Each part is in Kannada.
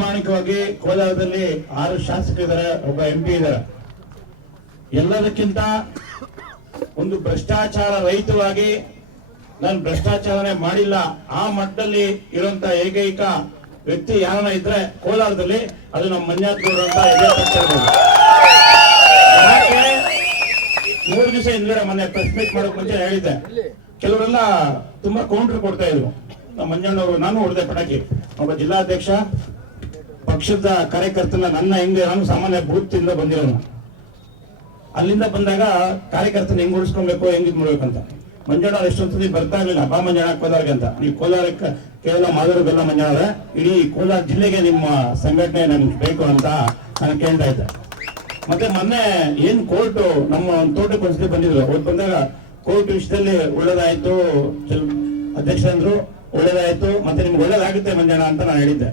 ಪ್ರಾಮಾಣಿಕವಾಗಿ ಕೋಲಾರದಲ್ಲಿ ಆರು ಶಾಸಕರಿದ್ದಾರೆ, ಒಬ್ಬ ಎಂ ಪಿ ಇದ್ದಾರೆ. ಎಲ್ಲದಕ್ಕಿಂತ ಒಂದು ಭ್ರಷ್ಟಾಚಾರ ರಹಿತವಾಗಿ ನಾನು ಭ್ರಷ್ಟಾಚಾರನೇ ಮಾಡಿಲ್ಲ. ಆ ಮಟ್ಟದಲ್ಲಿ ಇರುವಂತ ಏಕೈಕ ವ್ಯಕ್ತಿ ಯಾರನ್ನ ಇದ್ರೆ ಕೋಲಾರದಲ್ಲಿ, ಅದು ನಮ್ಮ ಮಂಜಾತ್ ಗೌಡ್ರು ಅಂತ ಮೂರು ದಿವಸ ಹಿಂದ್ಗಡೆ ಮೊನ್ನೆ ಪ್ರೆಸ್ ಮೀಟ್ ಮಾಡೋಕ್ ಮುಂಚೆ ಹೇಳಿದ್ದೆ. ಕೆಲವರೆಲ್ಲ ತುಂಬಾ ಕೌಂಟರ್ ಕೊಡ್ತಾ ಇದ್ರು. ನಮ್ಮ ಮಂಜಣ್ಣವರು ನಾನು ಹೊಡೆದೆ ಪಟಾಕಿ. ಒಬ್ಬ ಜಿಲ್ಲಾಧ್ಯಕ್ಷ ಪಕ್ಷದ ಕಾರ್ಯಕರ್ತನ ನನ್ನ ಹೆಂಗೆ ನಾನು ಸಾಮಾನ್ಯ ಬೂತ್ ಇಂದ ಬಂದಿರೋನು ಅಲ್ಲಿಂದ ಬಂದಾಗ ಕಾರ್ಯಕರ್ತನ ಹೆಂಗ್ ಉಳಿಸ್ಕೊಬೇಕು ಹೆಂಗ್ ಇದ್ ಮಾಡ್ಬೇಕಂತ ಅವ್ರು ಎಷ್ಟೊಂದ್ಸತಿ ಬರ್ತಾ ಇರಲಿಲ್ಲ, ಬಾ ಮಂಜಾಣ ಕೋಲಾರ್ಗೆ ಅಂತ. ನೀವು ಕೋಲಾರಕ್ಕೆ ಕೇವಲ ಮಾದರ ಬೆಲ್ಲ ಮಂಜಾಣ ಇಡೀ ಕೋಲಾರ ಜಿಲ್ಲೆಗೆ ನಿಮ್ಮ ಸಂಘಟನೆ ನನ್ಗೆ ಬೇಕು ಅಂತ ನಾನು ಕೇಳ್ತಾ ಇದ್ದೆ. ಮತ್ತೆ ಮೊನ್ನೆ ಏನ್ ಕೋರ್ಟ್ ನಮ್ಮ ತೋಟಕ್ಕೆ ಒಂದ್ಸತಿ ಬಂದಿದ್ರು. ಅವ್ರು ಬಂದಾಗ ಕೋರ್ಟ್ ವಿಷಯದಲ್ಲಿ ಒಳ್ಳೇದಾಯ್ತು ಅಧ್ಯಕ್ಷ ಅಂದ್ರು ಒಳ್ಳೇದಾಯ್ತು, ಮತ್ತೆ ನಿಮ್ಗೆ ಒಳ್ಳೇದಾಗುತ್ತೆ ಮಂಜಾಣ ಅಂತ ನಾನು ಹೇಳಿದ್ದೆ.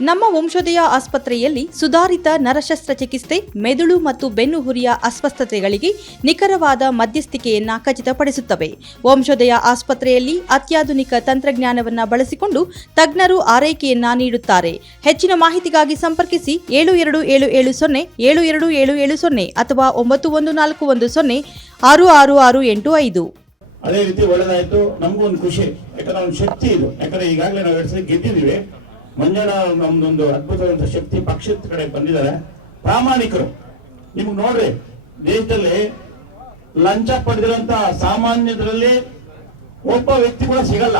ನಮ್ಮ ವಂಶೋದಯ ಆಸ್ಪತ್ರೆಯಲ್ಲಿ ಸುಧಾರಿತ ನರಶಸ್ತ್ರಚಿಕಿತ್ಸೆ, ಮೆದುಳು ಮತ್ತು ಬೆನ್ನುಹುರಿಯ ಅಸ್ವಸ್ಥತೆಗಳಿಗೆ ನಿಖರವಾದ ಮಧ್ಯಸ್ಥಿಕೆಯನ್ನ ಖಚಿತಪಡಿಸುತ್ತವೆ. ವಂಶೋದಯ ಆಸ್ಪತ್ರೆಯಲ್ಲಿ ಅತ್ಯಾಧುನಿಕ ತಂತ್ರಜ್ಞಾನವನ್ನ ಬಳಸಿಕೊಂಡು ತಜ್ಞರು ಆರೈಕೆಯನ್ನ ನೀಡುತ್ತಾರೆ. ಹೆಚ್ಚಿನ ಮಾಹಿತಿಗಾಗಿ ಸಂಪರ್ಕಿಸಿ ಏಳು ಎರಡು ಏಳು ಏಳು ಸೊನ್ನೆ, ಏಳು ಎರಡು ಏಳು ಏಳು ಸೊನ್ನೆ ಅಥವಾ ಒಂಬತ್ತು ಒಂದು ನಾಲ್ಕು ಒಂದು ಸೊನ್ನೆ, ಆರು ಆರು ಆರು ಎಂಟು ಐದು. ಅದೇ ರೀತಿ ಒಳ್ಳೇದಾಯ್ತು, ನಮಗೂ ಒಂದು ಖುಷಿ, ಯಾಕಂದ್ರೆ ಒಂದು ಶಕ್ತಿ ಇದು. ಯಾಕಂದ್ರೆ ಈಗಾಗಲೇ ನಾವು ಗೆದ್ದಿದ್ದೀವಿ ಮಂಜಣ್ಣ ನಮ್ದೊಂದು ಅದ್ಭುತವಾದಂಥ ಶಕ್ತಿ ಪಕ್ಷದ ಕಡೆ ಬಂದಿದ್ದಾರೆ. ಪ್ರಾಮಾಣಿಕರು, ನಿಮ್ಗೆ ನೋಡ್ರಿ, ದೇಶದಲ್ಲಿ ಲಂಚ ಪಡೆದಿರುವಂತ ಸಾಮಾನ್ಯದರಲ್ಲಿ ಒಬ್ಬ ವ್ಯಕ್ತಿ ಕೂಡ ಸಿಗಲ್ಲ.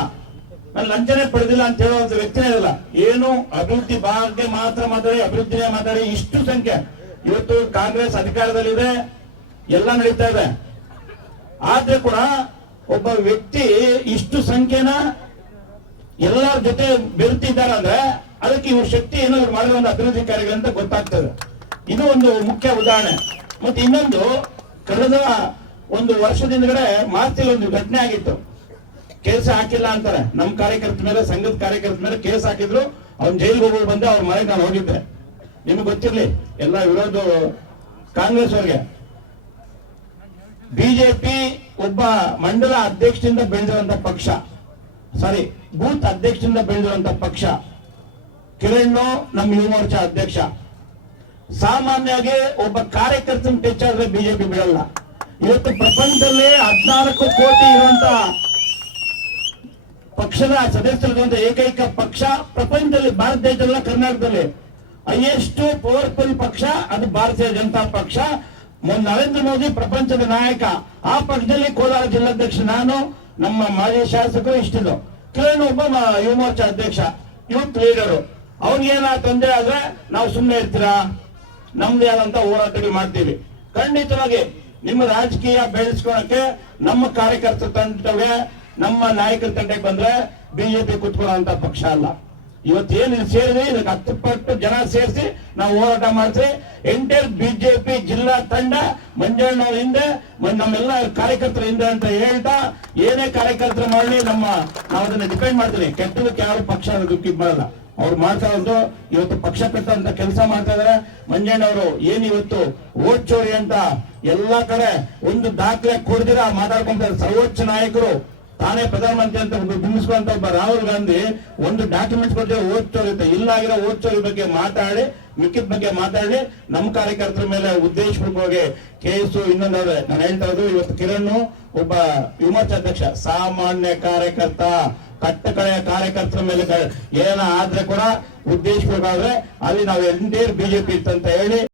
ನಾನು ಲಂಚನೇ ಪಡೆದಿಲ್ಲ ಅಂತ ಹೇಳುವಂತ ವ್ಯಕ್ತಿನೇ ಇರಲ್ಲ. ಏನು ಅಭಿವೃದ್ಧಿ ಬಗ್ಗೆ ಮಾತ್ರ ಮಾತಾಡಿ, ಅಭಿವೃದ್ಧಿನೇ ಮಾತಾಡಿ, ಇಷ್ಟು ಸಂಖ್ಯೆ. ಇವತ್ತು ಕಾಂಗ್ರೆಸ್ ಅಧಿಕಾರದಲ್ಲಿದೆ, ಎಲ್ಲ ನಡೀತಾ ಇದೆ. ಆದ್ರೆ ಕೂಡ ಒಬ್ಬ ವ್ಯಕ್ತಿ ಇಷ್ಟು ಸಂಖ್ಯೆನ ಎಲ್ಲರ ಜೊತೆ ಬೆರುತ್ತಿದ್ದಾರೆ ಅಂದ್ರೆ ಅದಕ್ಕೆ ಇವ್ರ ಶಕ್ತಿ ಏನಾದ್ರು ಮಾಡಿದ್ರೆ ಒಂದು ಅಭಿವೃದ್ಧಿ ಕಾರ್ಯಗಳಂತ ಗೊತ್ತಾಗ್ತದೆ. ಇದು ಒಂದು ಮುಖ್ಯ ಉದಾಹರಣೆ. ಮತ್ತೆ ಇನ್ನೊಂದು, ಕಳೆದ ಒಂದು ವರ್ಷದಿಂದಗಡೆ ಮಾರ್ತಿ ಒಂದು ಘಟನೆ ಆಗಿತ್ತು. ಕೇಸ್ ಹಾಕಿಲ್ಲ ಅಂತಾರೆ. ನಮ್ಮ ಕಾರ್ಯಕರ್ತ ಮೇಲೆ, ಸಂಘದ ಕಾರ್ಯಕರ್ತ ಮೇಲೆ ಕೇಸ್ ಹಾಕಿದ್ರು, ಅವ್ನ್ ಜೈಲಿಗೆ ಹೋಗೋದು ಬಂದೆ ಅವ್ರ ಮನೆಗೆ ನಾನು ಹೋಗಿದ್ದೆ. ನಿಮ್ಗೆ ಗೊತ್ತಿರ್ಲಿ, ಎಲ್ಲ ವಿರೋಧ ಕಾಂಗ್ರೆಸ್ ಅವ್ರಿಗೆ. ಬಿಜೆಪಿ ಒಬ್ಬ ಮಂಡಲ ಅಧ್ಯಕ್ಷದಿಂದ ಬೆಳೆದಿರುವಂತ ಪಕ್ಷ. ಸಾರಿ ಬೂತ್ ಅಧ್ಯಕ್ಷದಿಂದ ಬೆಳೆದಿರುವಂತ ಪಕ್ಷ, ಕಿರಣ್ ನಮ್ಮ ಯುವ ಮೋರ್ಚಾ ಅಧ್ಯಕ್ಷ. ಸಾಮಾನ್ಯವಾಗಿ ಒಬ್ಬ ಕಾರ್ಯಕರ್ತನ ಟಚ್ ಬಿಜೆಪಿ ಬಿಡಲ್ಲ. ಇವತ್ತು ಪ್ರಪಂಚದಲ್ಲೇ ಹದಿನಾಲ್ಕು ಕೋಟಿ ಇರುವಂತ ಪಕ್ಷದ ಸದಸ್ಯರಿರುವಂತ ಏಕೈಕ ಪಕ್ಷ ಪ್ರಪಂಚದಲ್ಲಿ, ಭಾರತ ದೇಶದಲ್ಲ, ಕರ್ನಾಟಕದಲ್ಲಿ. ಹೈಯೆಸ್ಟ್ ಪವರ್ಫುಲ್ ಪಕ್ಷ, ಅದು ಭಾರತೀಯ ಜನತಾ ಪಕ್ಷ. ನರೇಂದ್ರ ಮೋದಿ ಪ್ರಪಂಚದ ನಾಯಕ. ಆ ಪಕ್ಷದಲ್ಲಿ ಕೋಲಾರ ಜಿಲ್ಲಾಧ್ಯಕ್ಷ ನಾನು ನಮ್ಮ ಮಾಜಿ ಶಾಸಕರು ಇಷ್ಟಿದ್ದು ಕಿರಣ್ ಒಬ್ಬ ಯುವ ಮೋರ್ಚಾ ಅಧ್ಯಕ್ಷ ಯೂತ್ ಲೀಡರು. ಅವ್ರಿಗೇನ ತೊಂದರೆ ಆದ್ರೆ ನಾವು ಸುಮ್ಮನೆ ಇರ್ತೀರಾ? ನಮ್ದು ಆದಂತ ಹೋರಾಟಗಳು ಮಾಡ್ತೀವಿ. ಖಂಡಿತವಾಗಿ ನಿಮ್ಮ ರಾಜಕೀಯ ಬೆಳೆಸ್ಕೊಳಕ್ಕೆ ನಮ್ಮ ಕಾರ್ಯಕರ್ತರ ತಂಡಗೆ ನಮ್ಮ ನಾಯಕರ ತಂಡಕ್ಕೆ ಬಂದ್ರೆ ಬಿಜೆಪಿ ಕುತ್ಕೊಳ್ಳುವಂತ ಪಕ್ಷ ಅಲ್ಲ. ಇವತ್ತು ಏನು ಸೇರಿದೆ? ಇದಕ್ಕೆ ಹತ್ತು ಪಟ್ಟು ಜನ ಸೇರಿಸಿ ನಾವು ಹೋರಾಟ ಮಾಡ್ತೀವಿ. ಎಂಟೈರ್ ಬಿಜೆಪಿ, ಜಿಲ್ಲಾ ತಂಡ, ಮಂಜಣ್ಣವ್ರ ಹಿಂದೆ ನಮ್ಮೆಲ್ಲ ಕಾರ್ಯಕರ್ತರ ಹಿಂದೆ ಅಂತ ಹೇಳ್ತಾ, ಏನೇ ಕಾರ್ಯಕರ್ತರು ಮಾಡಲಿ, ನಮ್ಮ ನಾವು ಅದನ್ನ ಡಿಪೆಂಡ್ ಮಾಡ್ತೀವಿ. ಕೆಟ್ಟದಕ್ಕೆ ಯಾವ ಪಕ್ಷ ದುಃಖಿ ಮಾಡಲ್ಲ ಅವ್ರು ಮಾಡ್ತಾ ಇರೋದು ಇವತ್ತು ಪಕ್ಷ ಕಟ್ಟಂತ ಕೆಲಸ ಮಾಡ್ತಾ ಇದಾರೆ. ಮಂಜಣ್ಣ ಅವರು ಏನ್ ಇವತ್ತು ಓಟ್ ಅಂತ ಎಲ್ಲಾ ಕಡೆ ಒಂದು ದಾಖಲೆ ಕೊಡ್ದಿರ ಮಾತಾಡ್ಕೊಂತಾರೆ ಸರ್ವೋಚ್ಚ ನಾಯಕರು ತಾನೇ ಪ್ರಧಾನಮಂತ್ರಿ ಅಂತ ಬಿಂಬಿಸುವಂತ ಒಬ್ಬ ರಾಹುಲ್ ಗಾಂಧಿ ಒಂದು ಡಾಕ್ಯುಮೆಂಟ್ಸ್ ಬಗ್ಗೆ ಓಟ್ ಚೋರಿ ಅಂತ ಇಲ್ಲ ಆಗಿರೋ ಓದ್ಚೋರಿ ಬಗ್ಗೆ ಮಾತಾಡಿ, ಮಿಕ್ಕಿದ ಬಗ್ಗೆ ಮಾತಾಡಿ, ನಮ್ಮ ಕಾರ್ಯಕರ್ತರ ಮೇಲೆ ಉದ್ದೇಶಪೂರ್ವಕವಾಗಿ ಕೇಸು ಇನ್ನೊಂದಾದ್ರೆ ನಾನು ಹೇಳ್ತಾ ಇರೋದು, ಇವತ್ತು ಕಿರಣ್ ಒಬ್ಬ ವಿಮರ್ಶೆ ಅಧ್ಯಕ್ಷ, ಸಾಮಾನ್ಯ ಕಾರ್ಯಕರ್ತ ಕಟ್ಟ ಕಡೆಯ ಕಾರ್ಯಕರ್ತರ ಮೇಲೆ ಏನ ಆದ್ರೆ ಕೂಡ ಉದ್ದೇಶಪೂರ್ವಕ ಅಲ್ಲಿ ನಾವು ಎಂಟೇರ್ ಬಿಜೆಪಿ ಇತ್ತಂತ ಹೇಳಿ